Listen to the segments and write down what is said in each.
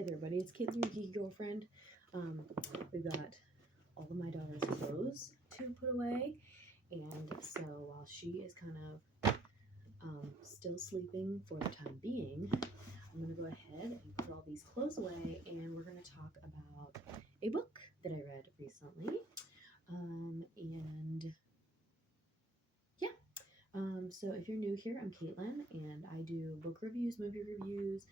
Hey there, everybody. It's Caitlin, your geeky girlfriend. We've got all of my daughter's clothes to put away, and so while she is kind of still sleeping for the time being, I'm going to go ahead and put all these clothes away, and we're going to talk about a book that I read recently. So if you're new here, I'm Caitlin, and I do book reviews, movie reviews,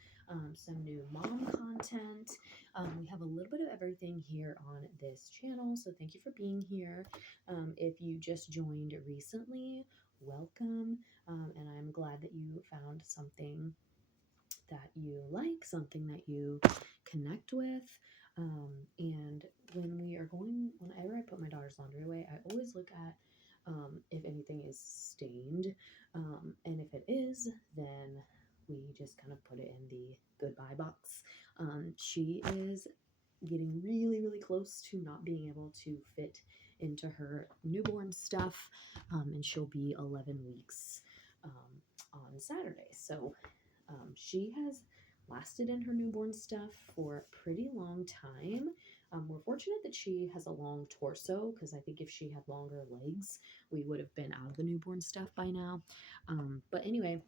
some new mom content. We have a little bit of everything here on this channel, so thank you for being here. If you just joined recently, welcome, and I'm glad that you found something that you like, something that you connect with. And whenever I put my daughter's laundry away, I always look at if anything is stained. And if it is, then we just kind of put it in the goodbye box. She is getting really, really close to not being able to fit into her newborn stuff, and she'll be 11 weeks on Saturday. So she has lasted in her newborn stuff for a pretty long time. We're fortunate that she has a long torso, because I think if she had longer legs, we would have been out of the newborn stuff by now. But anyway,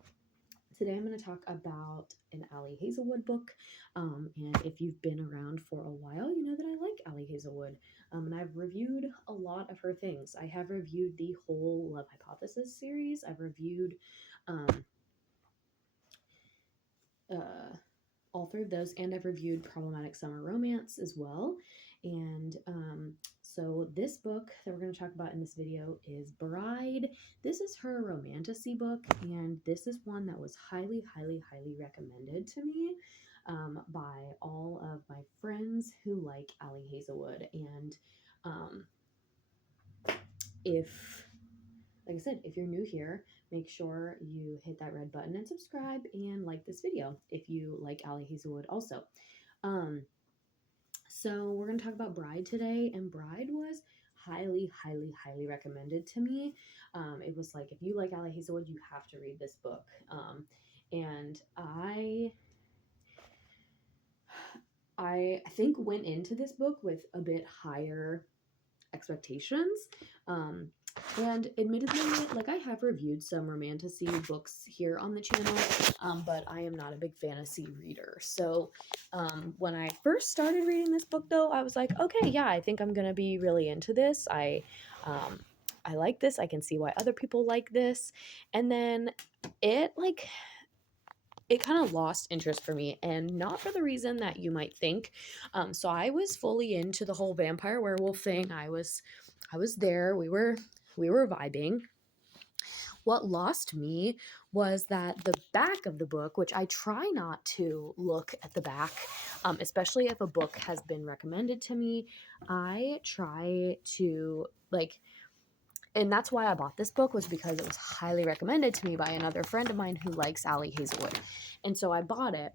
today I'm going to talk about an Ali Hazelwood book. And if you've been around for a while, you know that I like Ali Hazelwood. And I've reviewed a lot of her things. I have reviewed the whole Love Hypothesis series. I've reviewed all three of those, and I've reviewed Problematic Summer Romance as well. And so this book that we're going to talk about in this video is Bride. This is her romantasy book, and this is one that was highly, highly, highly recommended to me by all of my friends who like Ali Hazelwood. And like I said, if you're new here, make sure you hit that red button and subscribe and like this video if you like Ali Hazelwood also. So we're going to talk about Bride today, and Bride was highly, highly, highly recommended to me. It was like, if you like Ali Hazelwood, you have to read this book. And I think went into this book with a bit higher expectations. And admittedly, like, I have reviewed some romantasy books here on the channel, but I am not a big fantasy reader. So when I first started reading this book, though, I was like, okay, yeah, I think I'm gonna be really into this. I like this. I can see why other people like this. And then it kind of lost interest for me, and not for the reason that you might think. So I was fully into the whole vampire werewolf thing. I was there. We were vibing. What lost me was that the back of the book, which I try not to look at the back, especially if a book has been recommended to me, I try to and that's why I bought this book, was because it was highly recommended to me by another friend of mine who likes Ali Hazelwood. And so I bought it,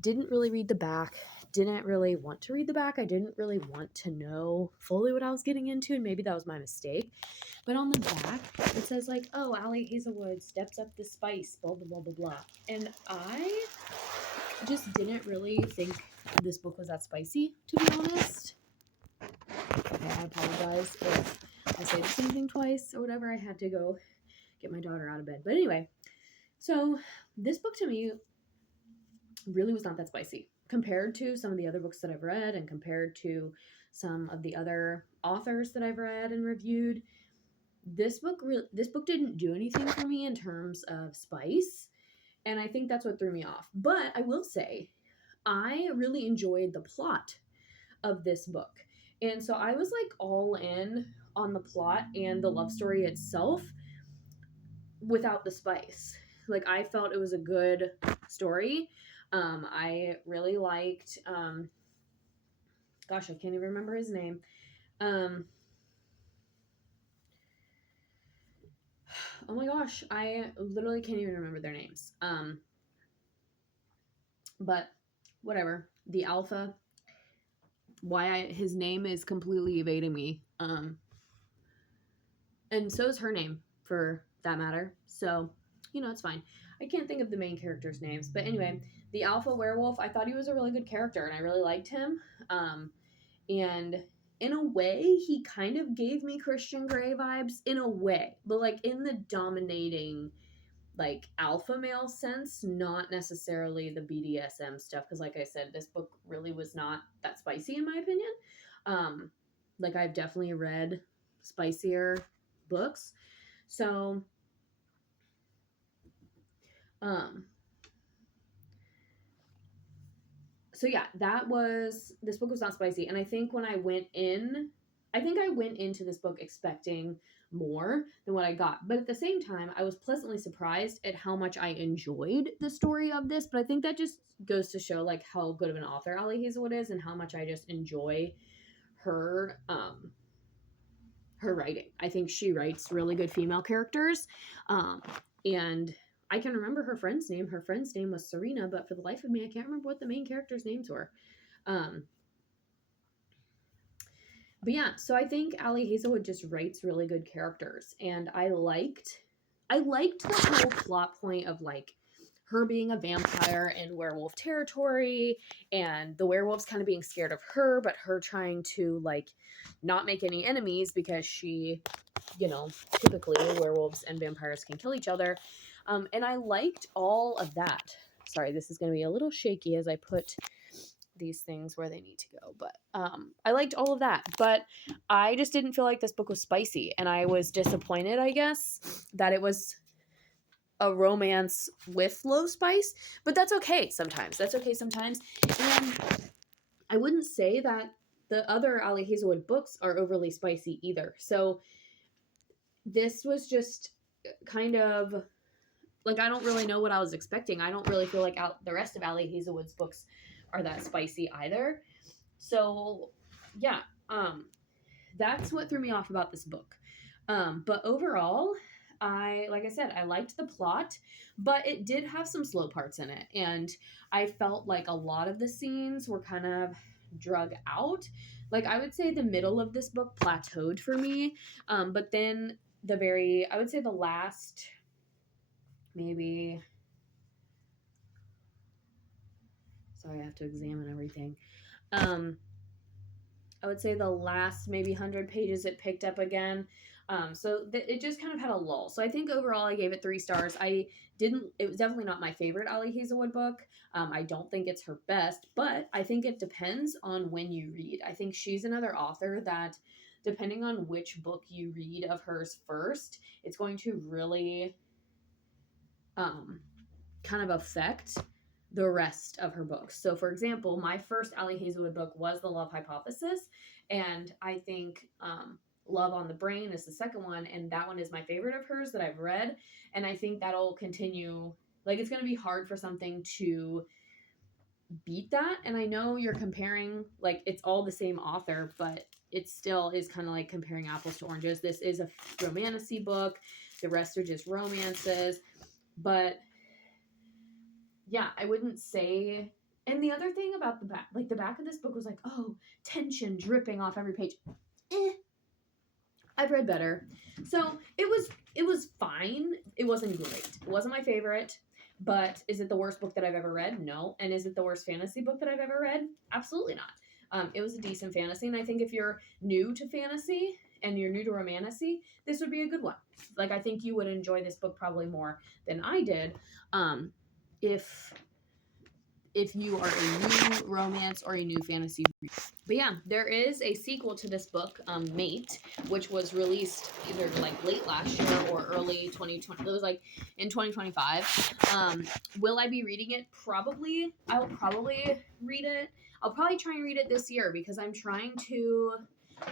didn't really read the back, didn't really want to read the back. I didn't really want to know fully what I was getting into, and maybe that was my mistake. But on the back, it says like, oh, Ali Hazelwood steps up the spice, blah, blah, blah, blah, blah. And I just didn't really think this book was that spicy, to be honest. Okay, I apologize if I say the same thing twice or whatever. I had to go get my daughter out of bed. But anyway, so this book to me really was not that spicy compared to some of the other books that I've read, and compared to some of the other authors that I've read and reviewed. This book didn't do anything for me in terms of spice, and I think that's what threw me off. But I will say, I really enjoyed the plot of this book. And so I was like all in on the plot and the love story itself without the spice. Like, I felt it was a good story. I really liked, gosh, I can't even remember his name. Oh my gosh, I literally can't even remember their names. But whatever. The alpha, his name is completely evading me. And so is her name, for that matter. So, it's fine. I can't think of the main characters' names. But anyway, the alpha werewolf, I thought he was a really good character and I really liked him. And in a way, he kind of gave me Christian Grey vibes in a way, but like in the dominating, like alpha male sense, not necessarily the BDSM stuff. Because, like I said, this book really was not that spicy in my opinion. Like I've definitely read spicier books, so um, so yeah, this book was not spicy. And I think when I went in, I think I went into this book expecting more than what I got. But at the same time, I was pleasantly surprised at how much I enjoyed the story of this. But I think that just goes to show like how good of an author Ali Hazelwood is and how much I just enjoy her her writing. I think she writes really good female characters. And I can remember her friend's name. Her friend's name was Serena, but for the life of me, I can't remember what the main characters' names were. Um, but yeah, so I think Ali Hazelwood just writes really good characters, and I liked the whole plot point of like her being a vampire in werewolf territory, and the werewolves kind of being scared of her, but her trying to like not make any enemies because she, you know, typically werewolves and vampires can kill each other. And I liked all of that. Sorry, this is going to be a little shaky as I put these things where they need to go, but I liked all of that. But I just didn't feel like this book was spicy, and I was disappointed, I guess, that it was a romance with low spice. But that's okay sometimes. And I wouldn't say that the other Ali Hazelwood books are overly spicy either. So this was just kind of like, I don't really know what I was expecting. I don't really feel like the rest of Ali Hazelwood's books are that spicy either. So yeah, that's what threw me off about this book. But overall, like I said, I liked the plot, but it did have some slow parts in it. And I felt like a lot of the scenes were kind of drug out. Like, I would say the middle of this book plateaued for me. But then I would say the last, maybe, sorry, I have to examine everything. I would say the last maybe 100 pages it picked up again. It just kind of had a lull. So I think overall I gave it 3 stars. It was definitely not my favorite Ali Hazelwood book. I don't think it's her best, but I think it depends on when you read. I think she's another author that, depending on which book you read of hers first, it's going to really kind of affect the rest of her books. So, for example, my first Ali Hazelwood book was The Love Hypothesis, and I think Love on the Brain is the second one, and that one is my favorite of hers that I've read, and I think that'll continue. Like, it's going to be hard for something to beat that, and I know you're comparing, like, it's all the same author, but it still is kind of like comparing apples to oranges. This is a romantasy book. The rest are just romances, but yeah, I wouldn't say. And the other thing about the back of this book was like, oh, tension dripping off every page. I've read better. So it was fine. It wasn't great. It wasn't my favorite. But is it the worst book that I've ever read? No. And is it the worst fantasy book that I've ever read? Absolutely not. It was a decent fantasy, and I think if you're new to fantasy and you're new to romantasy, this would be a good one. Like, I think you would enjoy this book probably more than I did. If you are a new romance or a new fantasy reader. But yeah, there is a sequel to this book, Mate, which was released either like late last year or early 2020. It was like in 2025. Will I be reading it? Probably. I will probably read it. I'll probably try and read it this year because I'm trying to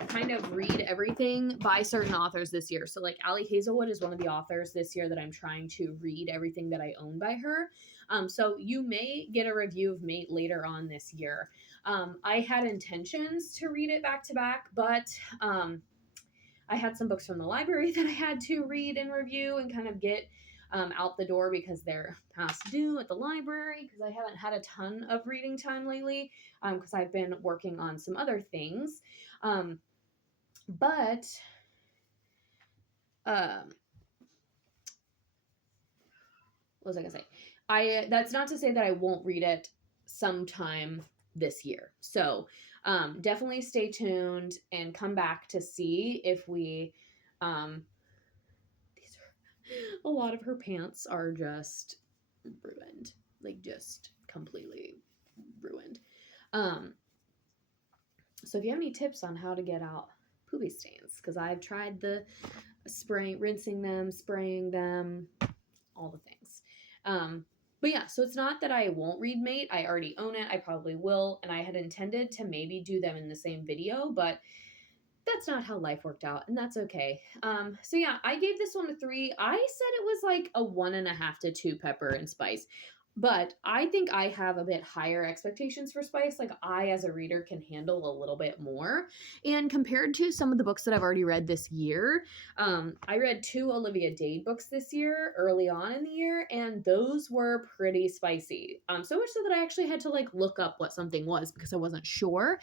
kind of read everything by certain authors this year. So like Ali Hazelwood is one of the authors this year that I'm trying to read everything that I own by her. So you may get a review of Mate later on this year. I had intentions to read it back to back, but I had some books from the library that I had to read and review and kind of get out the door because they're past due at the library, because I haven't had a ton of reading time lately because I've been working on some other things. But what was I going to say? that's not to say that I won't read it sometime this year. So definitely stay tuned and come back to see if we these are a lot of her pants are just ruined. Like just completely ruined. Um so if you have any tips on how to get out poopy stains, because I've tried the spraying, rinsing them, spraying them, all the things. But yeah, so it's not that I won't read Mate. I already own it. I probably will. And I had intended to maybe do them in the same video, but that's not how life worked out, and that's okay. So yeah, I gave this one a 3. I said it was like a 1.5 to 2 pepper and spice. But I think I have a bit higher expectations for spice. Like, I, as a reader, can handle a little bit more. And compared to some of the books that I've already read this year, I read 2 Olivia Dade books this year, early on in the year, and those were pretty spicy. So much so that I actually had to like look up what something was because I wasn't sure.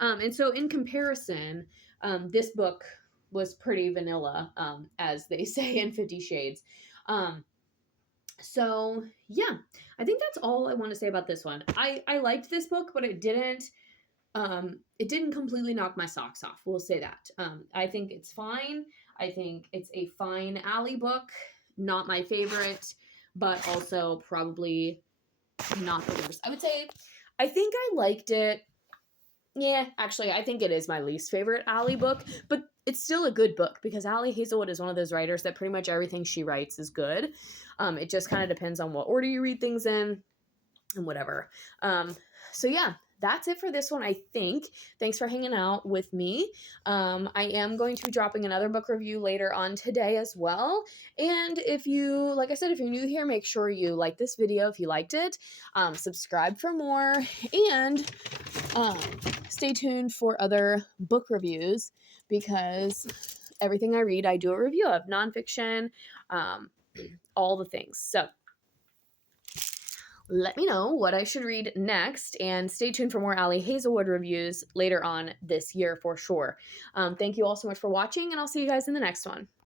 And so in comparison, this book was pretty vanilla, as they say in 50 Shades. So yeah, I think that's all I want to say about this one. I liked this book, but it didn't completely knock my socks off. We'll say that. I think it's fine. I think it's a fine Allie book. Not my favorite, but also probably not the worst. I would say I think I liked it. Yeah, actually, I think it is my least favorite Allie book, but it's still a good book because Allie Hazelwood is one of those writers that pretty much everything she writes is good. It just kind of depends on what order you read things in and whatever. So yeah, that's it for this one, I think. Thanks for hanging out with me. I am going to be dropping another book review later on today as well. And if you, like I said, if you're new here, make sure you like this video if you liked it. Subscribe for more, and stay tuned for other book reviews because everything I read, I do a review of. Nonfiction, all the things. So let me know what I should read next, and stay tuned for more Allie Hazelwood reviews later on this year for sure. Thank you all so much for watching, and I'll see you guys in the next one.